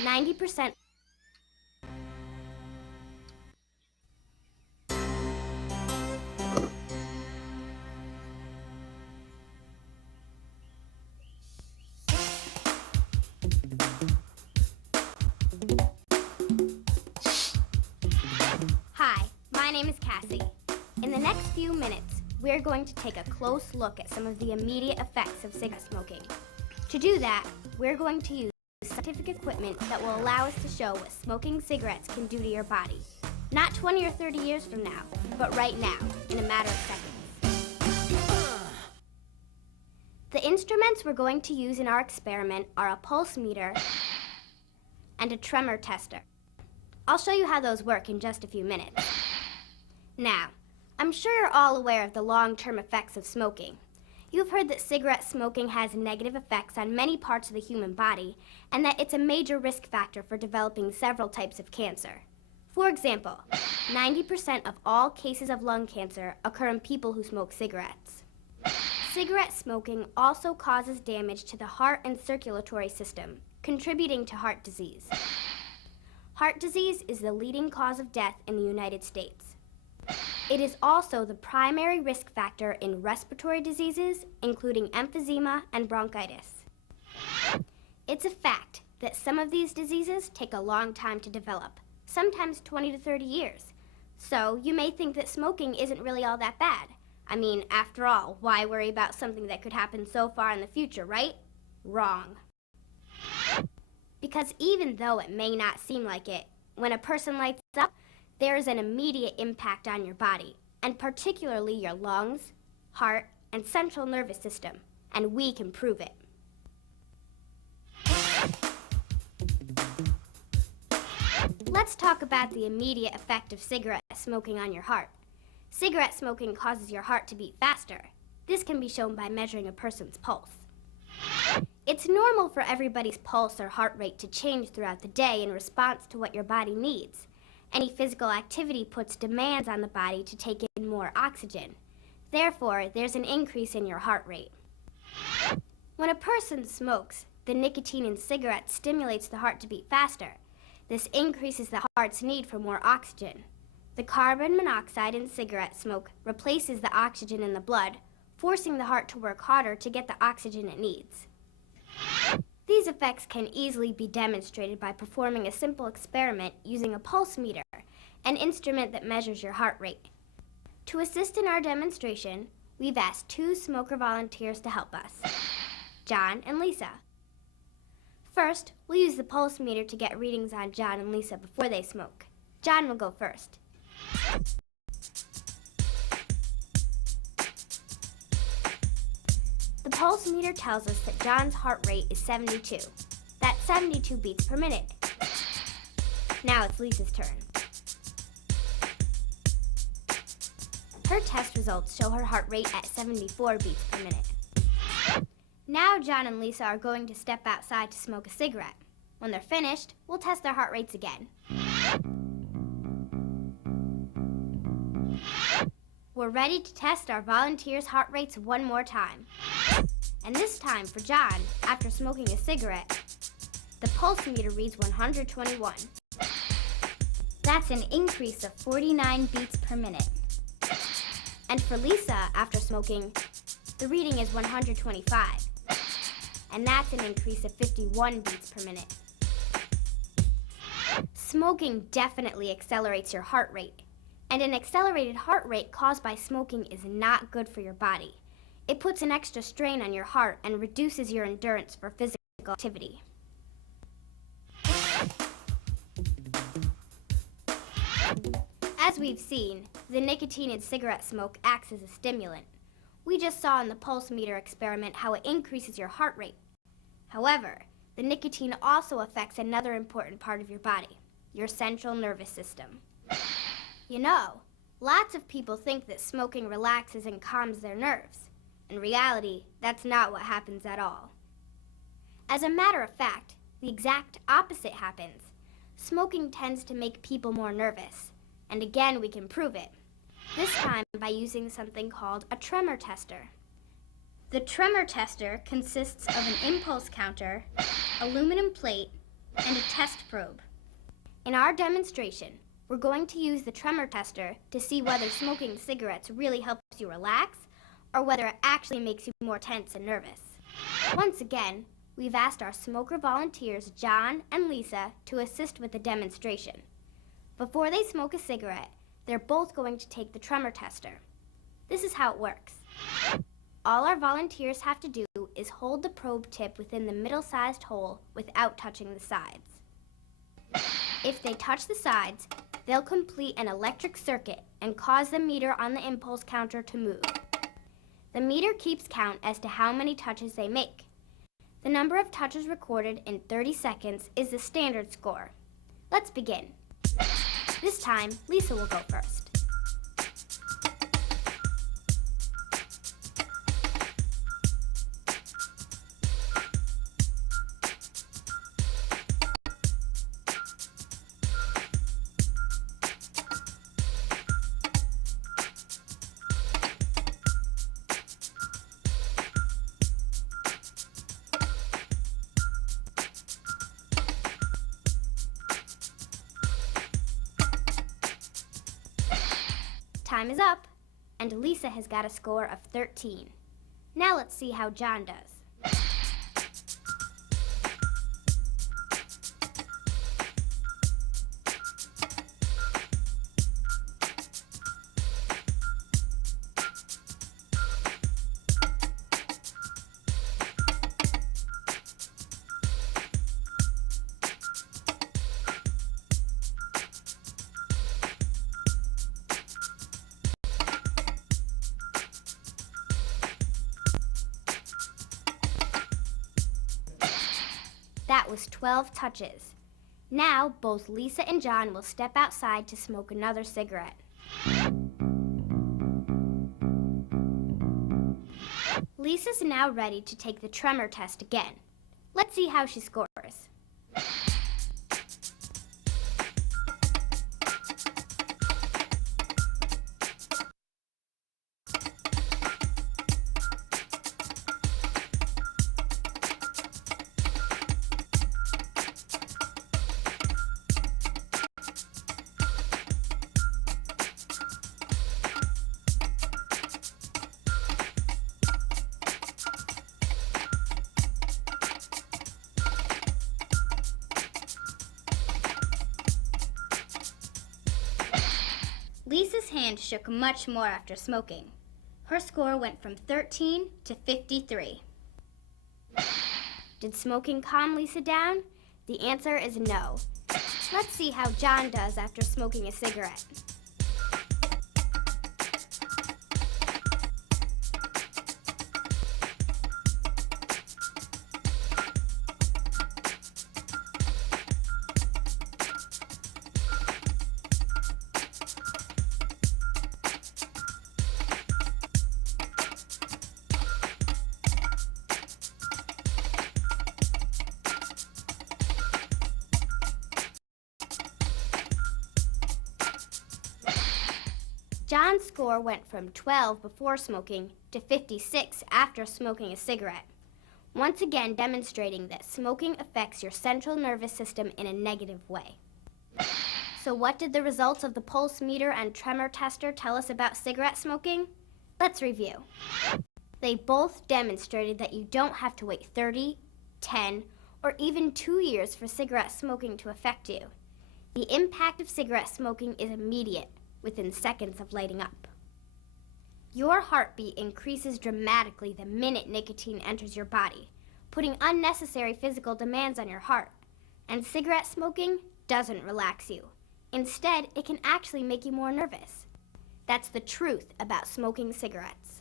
90%. Hi, my name is Cassie. In the next few minutes, we're going to take a close look at some of the immediate effects of cigarette smoking. To do that, we're going to use scientific equipment that will allow us to show what smoking cigarettes can do to your body. Not 20 or 30 years from now, but right now, in a matter of seconds. The instruments we're going to use in our experiment are a pulse meter and a tremor tester. I'll show you how those work in just a few minutes. Now, I'm sure you're all aware of the long-term effects of smoking. You've heard that cigarette smoking has negative effects on many parts of the human body, and that it's a major risk factor for developing several types of cancer. For example, 90% of all cases of lung cancer occur in people who smoke cigarettes. Cigarette smoking also causes damage to the heart and circulatory system, contributing to heart disease. Heart disease is the leading cause of death in the United States. It is also the primary risk factor in respiratory diseases, including emphysema and bronchitis. It's a fact that some of these diseases take a long time to develop, sometimes 20 to 30 years. So you may think that smoking isn't really all that bad. I mean, after all, why worry about something that could happen so far in the future, right? Wrong. Because even though it may not seem like it, when a person lights up, there is an immediate impact on your body, and particularly your lungs, heart, and central nervous system, and we can prove it. Let's talk about the immediate effect of cigarette smoking on your heart. Cigarette smoking causes your heart to beat faster. This can be shown by measuring a person's pulse. It's normal for everybody's pulse or heart rate to change throughout the day in response to what your body needs. Any physical activity puts demands on the body to take in more oxygen. Therefore, there's an increase in your heart rate. When a person smokes, the nicotine in cigarettes stimulates the heart to beat faster. This increases the heart's need for more oxygen. The carbon monoxide in cigarette smoke replaces the oxygen in the blood, forcing the heart to work harder to get the oxygen it needs. These effects can easily be demonstrated by performing a simple experiment using a pulse meter, an instrument that measures your heart rate. To assist in our demonstration, we've asked 2 smoker volunteers to help us, John and Lisa. First, we'll use the pulse meter to get readings on John and Lisa before they smoke. John will go first. The pulse meter tells us that John's heart rate is 72. That's 72 beats per minute. Now it's Lisa's turn. Her test results show her heart rate at 74 beats per minute. Now John and Lisa are going to step outside to smoke a cigarette. When they're finished, we'll test their heart rates again. We're ready to test our volunteers' heart rates one more time. And this time for John, after smoking a cigarette, the pulse meter reads 121. That's an increase of 49 beats per minute. And for Lisa, after smoking, the reading is 125. And that's an increase of 51 beats per minute. Smoking definitely accelerates your heart rate. And an accelerated heart rate caused by smoking is not good for your body. It puts an extra strain on your heart and reduces your endurance for physical activity. As we've seen, the nicotine in cigarette smoke acts as a stimulant. We just saw in the pulse meter experiment how it increases your heart rate. However, the nicotine also affects another important part of your body, your central nervous system. You know, lots of people think that smoking relaxes and calms their nerves. In reality, that's not what happens at all. As a matter of fact, the exact opposite happens. Smoking tends to make people more nervous. And again, we can prove it. This time by using something called a tremor tester. The tremor tester consists of an impulse counter, aluminum plate, and a test probe. In our demonstration, we're going to use the tremor tester to see whether smoking cigarettes really helps you relax or whether it actually makes you more tense and nervous. Once again, we've asked our smoker volunteers, John and Lisa, to assist with the demonstration. Before they smoke a cigarette, they're both going to take the tremor tester. This is how it works. All our volunteers have to do is hold the probe tip within the middle-sized hole without touching the sides. If they touch the sides, they'll complete an electric circuit and cause the meter on the impulse counter to move. The meter keeps count as to how many touches they make. The number of touches recorded in 30 seconds is the standard score. Let's begin. This time, Lisa will go first. Time is up, and Lisa has got a score of 13. Now let's see how John does. That was 12 touches. Now, both Lisa and John will step outside to smoke another cigarette. Lisa's now ready to take the tremor test again. Let's see how she scores. Lisa's hand shook much more after smoking. Her score went from 13 to 53. Did smoking calm Lisa down? The answer is no. Let's see how John does after smoking a cigarette. John's score went from 12 before smoking to 56 after smoking a cigarette, once again demonstrating that smoking affects your central nervous system in a negative way. So what did the results of the pulse meter and tremor tester tell us about cigarette smoking? Let's review. They both demonstrated that you don't have to wait 30, 10, or even 2 years for cigarette smoking to affect you. The impact of cigarette smoking is immediate, within seconds of lighting up. Your heartbeat increases dramatically the minute nicotine enters your body, putting unnecessary physical demands on your heart. And cigarette smoking doesn't relax you. Instead, it can actually make you more nervous. That's the truth about smoking cigarettes.